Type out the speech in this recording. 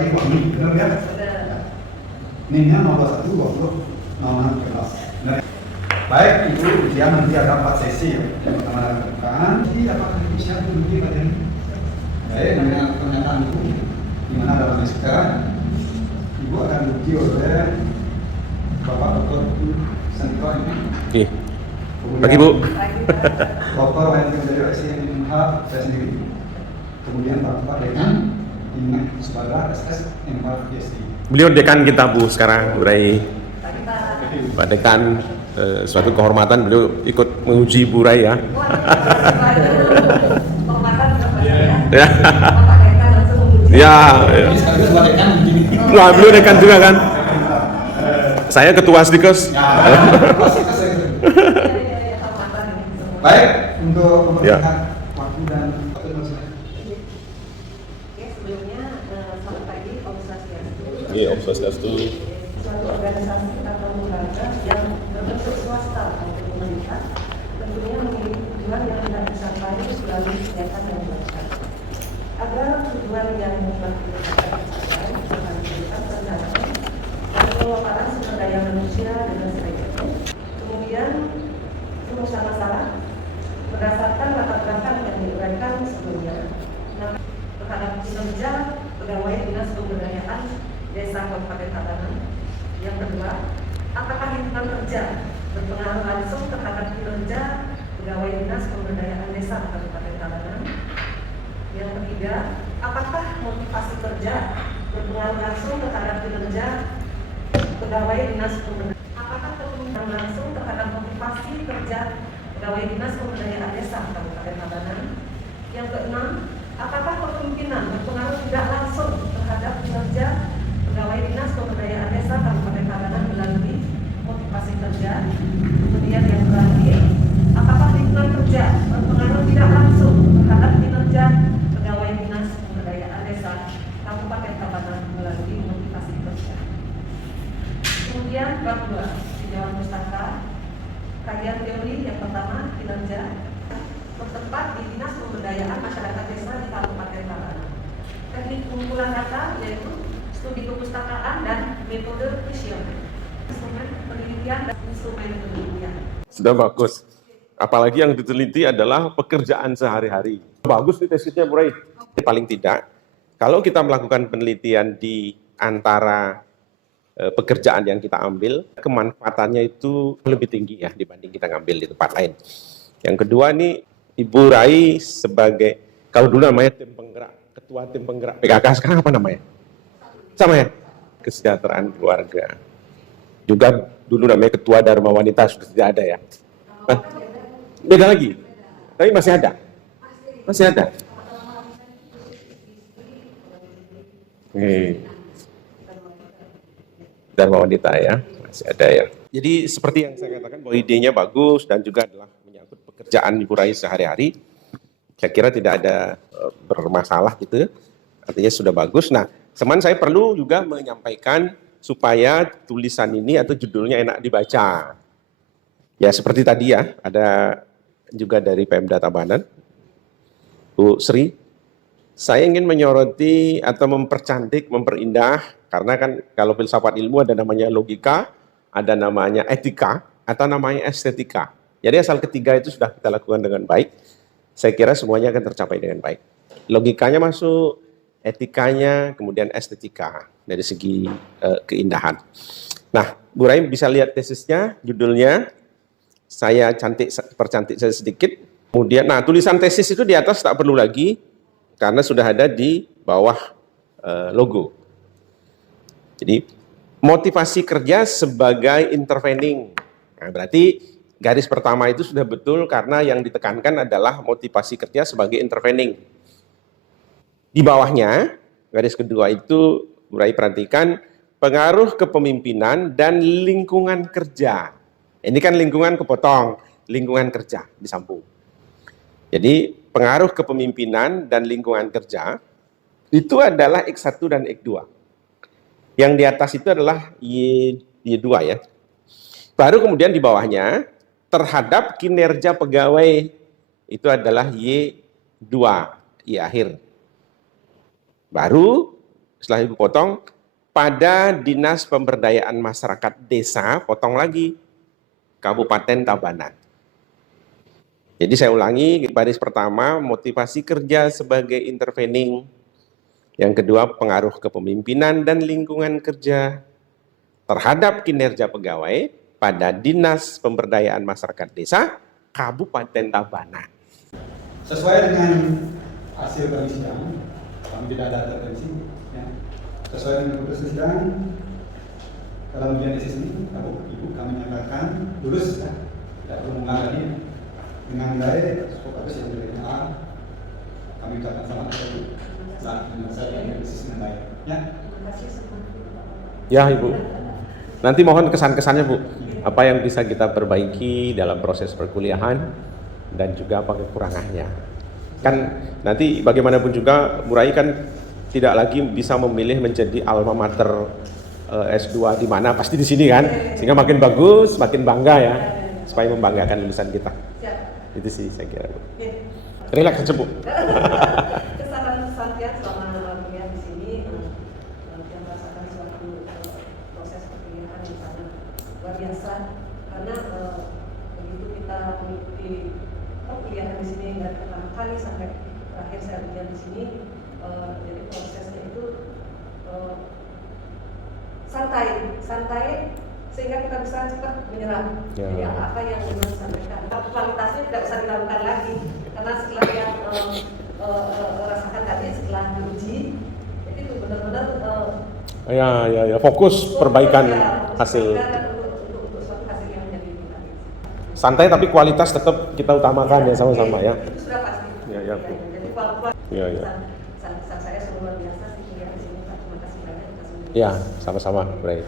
saya wangi, benar ya? NIM-nya 021 20 kelas. Benar. Baik, itu ujian nanti ada 4 sesi ya. Yang pertama adalah pembukaan. Jadi apakah bisa diuji pada ini? Baik, dengan pernyataan itu, di mana dalam sekarang Ibu akan diuji oleh Bapak Dr. Sentro ini. Oke. Pagi Bu. Dr. Wahid dari SMH saya sendiri. Kemudian Bapak Dekan Inek Subadra SS M4 PhD. Beliau dekan kita Bu sekarang, Bu Rai. Pak Dekan, suatu kehormatan beliau ikut menguji Bu Rai ya. Ya. Ya. Nah, beliau dekan juga kan. Saya ketua Sdikes. Baik, untuk Ya. waktu dan Iya, Om Swastiastu. Suatu organisasi atau lembaga yang berbentuk swasta atau pemerintah tentunya memiliki tujuan yang tidak dicapai melalui kegiatan yang dilakukan. Agar tujuan yang dicapai akan diberikan perencanaan dan pemaparan sumber daya manusia dengan sebagainya. Kemudian rumusan masalah berdasarkan latar belakang yang diuraikan sebelumnya. Nah, terhadap kinerja pegawai dinas pemberdayaan Desa Kabupaten Tabanan. Yang kedua, apakah lingkungan kerja berpengaruh langsung terhadap kinerja pegawai dinas pemberdayaan desa Kabupaten Tabanan? Yang ketiga, apakah motivasi kerja berpengaruh langsung terhadap kinerja pegawai dinas pemberdayaan? Apakah berpengaruh langsung terhadap motivasi kerja pegawai dinas pemberdayaan desa Kabupaten Tabanan? Yang keenam, apakah kepemimpinan berpengaruh tidak langsung terhadap kinerja pegawai dinas pemberdayaan desa Kabupaten Tabanan melalui motivasi kerja? Kemudian yang terakhir, apakah lingkungan kerja berpengaruh tidak langsung terhadap kinerja pegawai dinas pemberdayaan desa Kabupaten Tabanan melalui motivasi kerja? Kemudian bab 2, tinjauan pustaka, kajian teori yang pertama, kinerja bertempat di Dinas Pemberdayaan Masyarakat Desa di Kabupaten Tabanan. Teknik pengumpulan data yaitu studi kepustakaan dan metode visioner, instrumen penelitian dan instrumen penelitian. Sudah bagus. Apalagi yang diteliti adalah pekerjaan sehari-hari. Bagus nih tesisnya, Bu Rai. Paling tidak, kalau kita melakukan penelitian di antara pekerjaan yang kita ambil, kemanfaatannya itu lebih tinggi ya dibanding kita ngambil di tempat lain. Yang kedua nih, Ibu Rai sebagai, kalau dulu namanya tim penggerak, ketua tim penggerak PKK, sekarang apa namanya? Sama ya? Kesejahteraan keluarga. Juga dulu namanya ketua Dharma Wanita, sudah tidak ada ya? Beda lagi? Tapi masih ada? Masih ada? Dharma Wanita ya, masih ada ya. Jadi seperti yang saya katakan bahwa idenya bagus dan juga adalah menyangkut pekerjaan Ibu Rai sehari-hari. Saya kira tidak ada bermasalah gitu, artinya sudah bagus. Nah, teman saya perlu juga menyampaikan supaya tulisan ini atau judulnya enak dibaca. Ya seperti tadi ya, ada juga dari Pemda Tabanan, Bu Sri. Saya ingin menyoroti atau mempercantik, memperindah, karena kan kalau filsafat ilmu ada namanya logika, ada namanya etika, atau namanya estetika. Jadi asal ketiga itu sudah kita lakukan dengan baik, saya kira semuanya akan tercapai dengan baik. Logikanya masuk, etikanya, kemudian estetika dari segi keindahan. Nah, Bu Rai bisa lihat tesisnya, judulnya, saya percantik saya sedikit. Kemudian, nah tulisan tesis itu di atas tak perlu lagi, karena sudah ada di bawah logo. Jadi, motivasi kerja sebagai intervening. Nah, berarti garis pertama itu sudah betul karena yang ditekankan adalah motivasi kerja sebagai intervening. Di bawahnya, garis kedua itu, Bu Rai perhatikan, pengaruh kepemimpinan dan lingkungan kerja. Ini kan lingkungan kepotong, lingkungan kerja disambung. Jadi pengaruh kepemimpinan dan lingkungan kerja itu adalah X1 dan X2. Yang di atas itu adalah Y2 ya. Baru kemudian di bawahnya, terhadap kinerja pegawai itu adalah Y2, Y akhir. Baru setelah Ibu potong, pada Dinas Pemberdayaan Masyarakat Desa, potong lagi, Kabupaten Tabanan. Jadi saya ulangi, baris pertama, motivasi kerja sebagai intervening. Yang kedua, pengaruh kepemimpinan dan lingkungan kerja terhadap kinerja pegawai pada Dinas Pemberdayaan Masyarakat Desa, Kabupaten Tabanan. Sesuai dengan hasil kami sidang, kami tidak ada intervensi. Ya. Sesuai dengan keputusan sidang, dalam ujian tesis ini, Ibu kami nyatakan lulus, ya. Tidak perlu mengulang lagi. Dengan nilai fokus yang nilainya A, kami ucapkan selamat kepada Ibu. Nah, dengan saya yang tesis dengan baik. Ya. Ya, Ibu. Nanti mohon kesan-kesannya, Bu. Apa yang bisa kita perbaiki dalam proses perkuliahan dan juga apa kekurangannya. Kan nanti bagaimanapun juga Bu Rai kan tidak lagi bisa memilih menjadi alma mater S2 di mana, pasti di sini kan. Sehingga makin bagus, makin bangga ya, supaya membanggakan lulusan kita. Itu sih saya kira, Bu. Relax aja, Bu. Kesan Santian selama kuliah di sini yang merasakan suatu proses perkuliahan yang sangat luar biasa, karena begitu kita mengikuti perkuliahan di sini dari pertama kali sampai terakhir saya ujian di sini, jadi prosesnya itu santai sehingga kita bisa cepat menyerap. Ya. Jadi apa yang disampaikan, kualitasnya tidak usah dilakukan lagi, karena setelah yang rasakan tadi, setelah diuji, jadi itu benar-benar Ya, fokus perbaikan hasil. Untuk suatu hasil yang menjadi baik. Santai tapi kualitas tetap kita utamakan ya sama-sama ya. Itu sudah pasti. Ya, Bu. Jadi kualitas Ya. saya luar biasa sih kuliah di sini, Pak. Terima kasih banyak atas Ya, sama-sama, baik.